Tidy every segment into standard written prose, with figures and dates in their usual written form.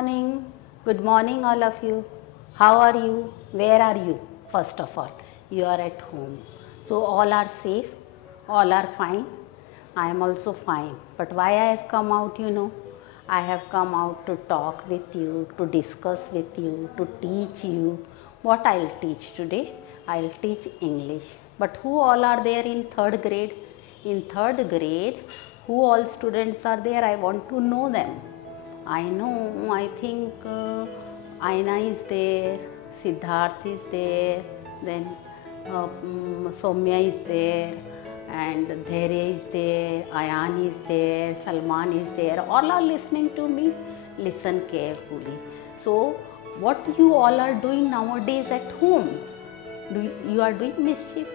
Good morning, all of you. How are you? Where are you? First of all, you are at home. So, all are safe, all are fine. I am also fine. But why I have come out, I have come out to talk with you, to discuss with you, to teach you. What I'll teach today? I'll teach English. But who all are there in third grade? In third grade, who all students are there? I want to know them. I know, I think Aina is there, Siddharth is there, then Soumya is there, and Dhairya is there, Ayan is there, Salman is there. All are listening to me. Listen carefully. So, what you all are doing nowadays at home? You are doing mischief?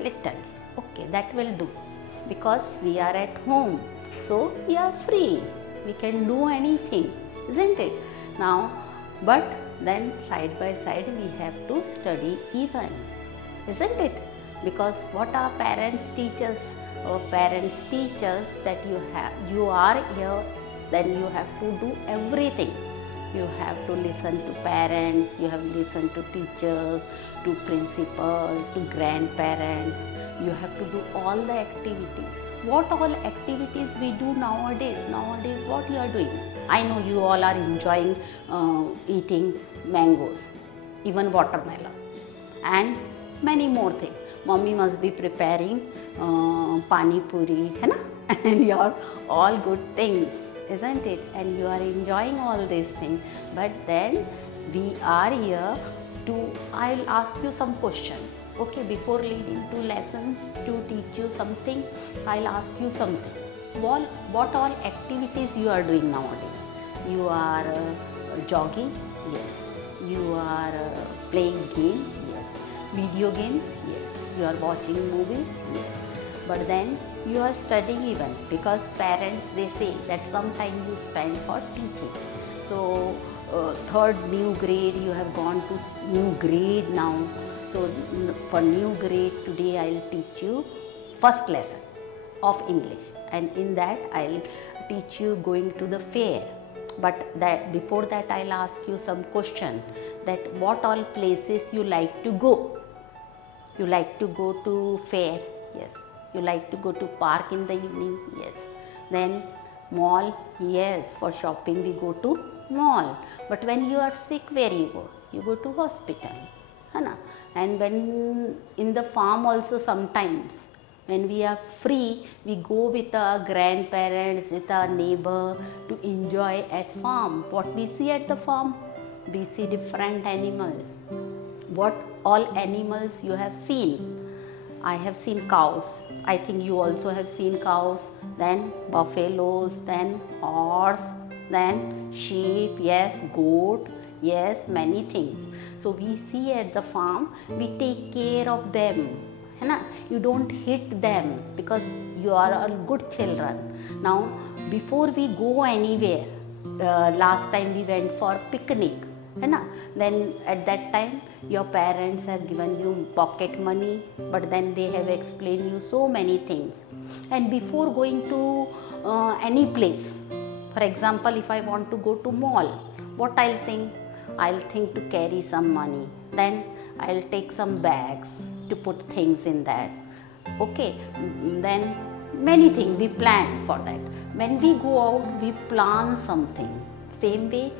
Little. Okay, that will do. Because we are at home. So, we are free. We can do anything, isn't it? Now, but then side by side we have to study even, isn't it? Because what our parents teach us? Our parents teach us that you are here, then you have to do everything. You have to listen to parents, you have to listen to teachers, to principal, to grandparents. You have to do all the activities. What all activities we do nowadays? Nowadays what you are doing? I know you all are enjoying eating mangoes, even watermelon, and many more things. Mommy must be preparing pani puri, hai na? And your all good things, isn't it? And you are enjoying all these things. But then we are here to, I'll ask you some questions. Okay, before leading to lessons to teach you something, I'll ask you something. What all activities you are doing nowadays? You are jogging? Yes. You are playing games? Yes. Video games? Yes. You are watching movies? Yes. But then you are studying even, because parents, they say that sometime you spend for teaching. So third new grade, you have gone to new grade now. So for new grade, today I'll teach you first lesson of English, and in that I'll teach you going to the fair. But before that I'll ask you some question, that what all places you like to go. You like to go to fair? Yes. You like to go to park in the evening? Yes. Then mall? Yes, for shopping we go to mall. But when you are sick, where you go? You go to hospital. And when in the farm also, sometimes when we are free, we go with our grandparents, with our neighbor to enjoy at farm. What we see at the farm? We see different animals. What all animals you have seen? I have seen cows. I think you also have seen cows. Then buffaloes, then horse, then sheep, yes, goat, yes, many things. So we see at the farm, we take care of them. You don't hit them, because you are all good children. Now, before we go anywhere, last time we went for picnic. Then at that time, your parents have given you pocket money, but then they have explained you so many things. And before going to any place, for example, if I want to go to mall, what I'll think? I'll think to carry some money. Then I'll take some bags to put things in that. Okay, then many things we plan for that. When we go out, we plan something. Same way,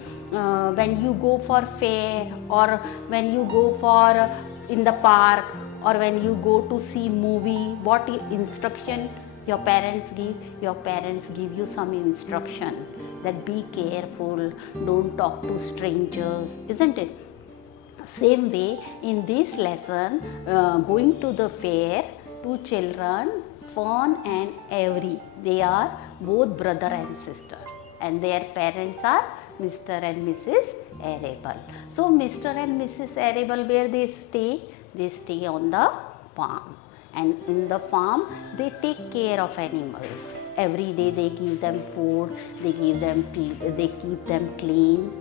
when you go for fair, or when you go for in the park, or when you go to see movie, what instruction your parents give? Your parents give you some instruction, that be careful, don't talk to strangers, isn't it? Same way, in this lesson, going to the fair, two children, Fawn and Avery, they are both brother and sister, and their parents are Mr. and Mrs. Arable. So Mr. and Mrs. Arable, where they stay? They stay on the farm, and in the farm they take care of animals. Every day they give them food, they keep them clean.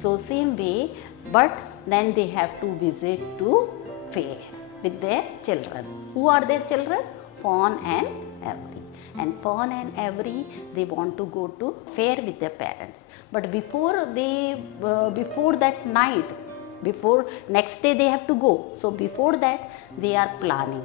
So same way, but then they have to visit to fair with their children. Who are their children? Fawn and Avery. and fun and every they want to go to fair with their parents. But before that night, before next day they have to go. So before that they are planning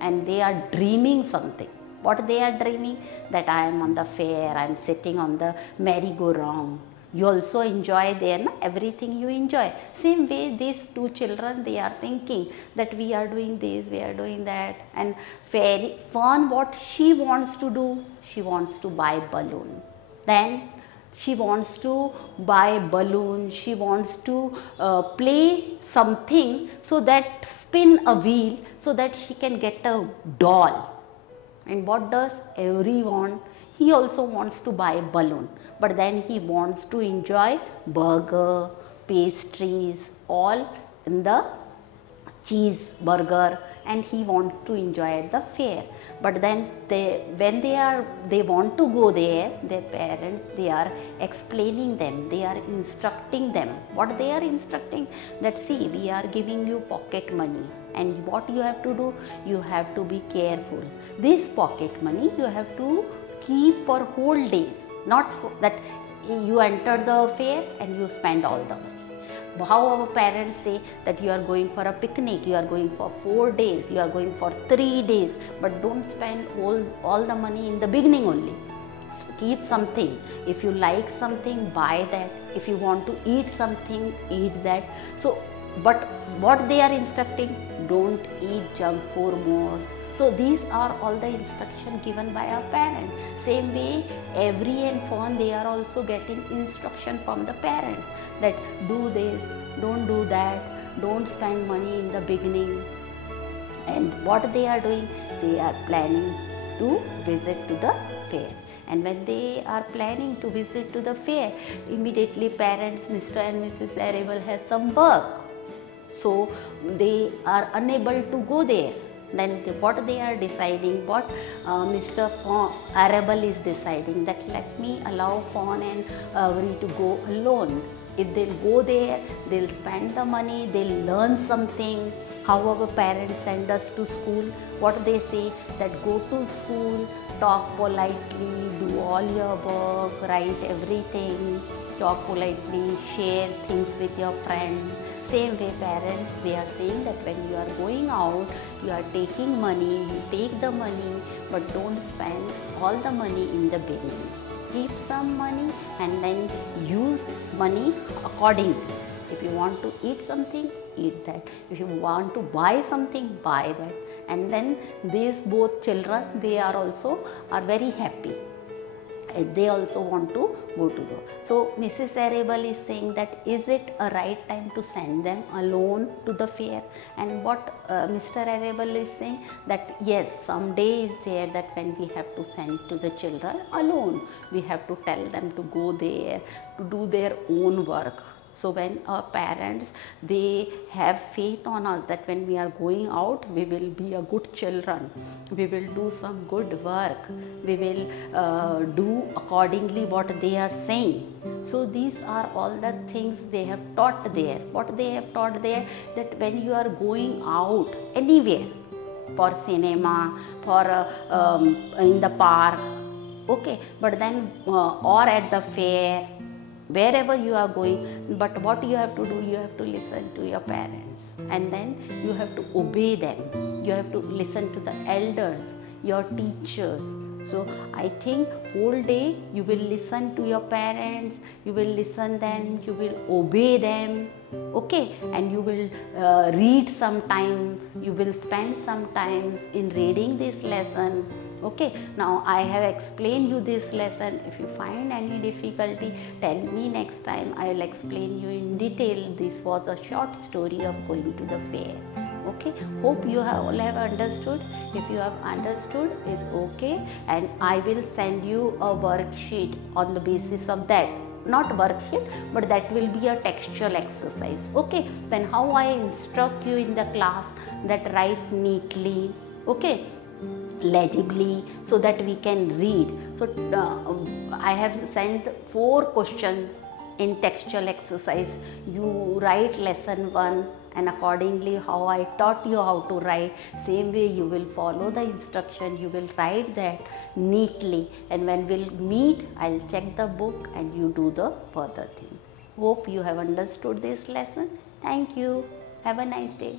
and they are dreaming something. What they are dreaming? That I am on the fair, I am sitting on the merry-go-round. You also enjoy there, na? Everything you enjoy. Same way these two children, they are thinking that we are doing this, we are doing that, and very fun. What she wants to do? She wants to buy balloon. Then she wants to buy balloon, she wants to play something, so that spin a wheel so that she can get a doll. And what does everyone? He also wants to buy balloon, but then he wants to enjoy burger, pastries, all in the cheeseburger, and he wants to enjoy at the fair. But then when they want to go there, their parents, they are explaining them, they are instructing them. What they are instructing? That see, we are giving you pocket money, and what you have to do? You have to be careful. This pocket money you have to keep for whole days, not for that you enter the fair and you spend all the money. How our parents say that you are going for a picnic, you are going for 4 days, you are going for 3 days, but don't spend all the money in the beginning only. Keep something. If you like something, buy that. If you want to eat something, eat that. So, but what they are instructing? Don't eat junk food more. So these are all the instruction given by our parents. Same way, every and fun, they are also getting instruction from the parents that do this, don't do that, don't spend money in the beginning. And what they are doing? They are planning to visit to the fair. And when they are planning to visit to the fair, immediately parents, Mr. and Mrs. Arable has some work. So they are unable to go there. Then what they are deciding, what Mr. Arable is deciding, that let me allow Fawn and Avery to go alone. If they'll go there, they'll spend the money, they'll learn something. However, parents send us to school. What they say? That go to school, talk politely, do all your work, write everything, talk politely, share things with your friends. Same way parents, they are saying that when you are going out, you are taking money, you take the money, but don't spend all the money in the beginning. Keep some money and then use money accordingly. If you want to eat something, eat that. If you want to buy something, buy that. And then these both children, they are very happy. They also want to go to the. So Mrs. Arable is saying that is it a right time to send them alone to the fair? And what Mr. Arable is saying that yes, some day is there that when we have to send to the children alone, we have to tell them to go there to do their own work. So when our parents, they have faith on us that when we are going out, we will be a good children, we will do some good work, we will do accordingly what they are saying. So these are all the things they have taught there. What they have taught there, that when you are going out anywhere, for cinema, for in the park, okay, but then or at the fair, wherever you are going, but what you have to do, you have to listen to your parents and then you have to obey them. You have to listen to the elders, your teachers. So I think whole day you will listen to your parents, you will listen them, you will obey them, okay, and you will read sometimes, you will spend some time in reading this lesson. Okay, now I have explained you this lesson. If you find any difficulty, tell me next time. I will explain you in detail. This was a short story of going to the fair. Okay, hope you all have understood. If you have understood, it's okay, and I will send you a worksheet on the basis of that. Not worksheet, but that will be a textual exercise. Okay, then how I instruct you in the class, that write neatly, okay, legibly, so that we can read. So I have sent 4 questions in textual exercise you write lesson 1 and accordingly how I taught you how to write, same way you will follow the instruction, you will write that neatly, and when we'll meet I'll check the book and you do the further thing. Hope you have understood this lesson. Thank you. Have a nice day.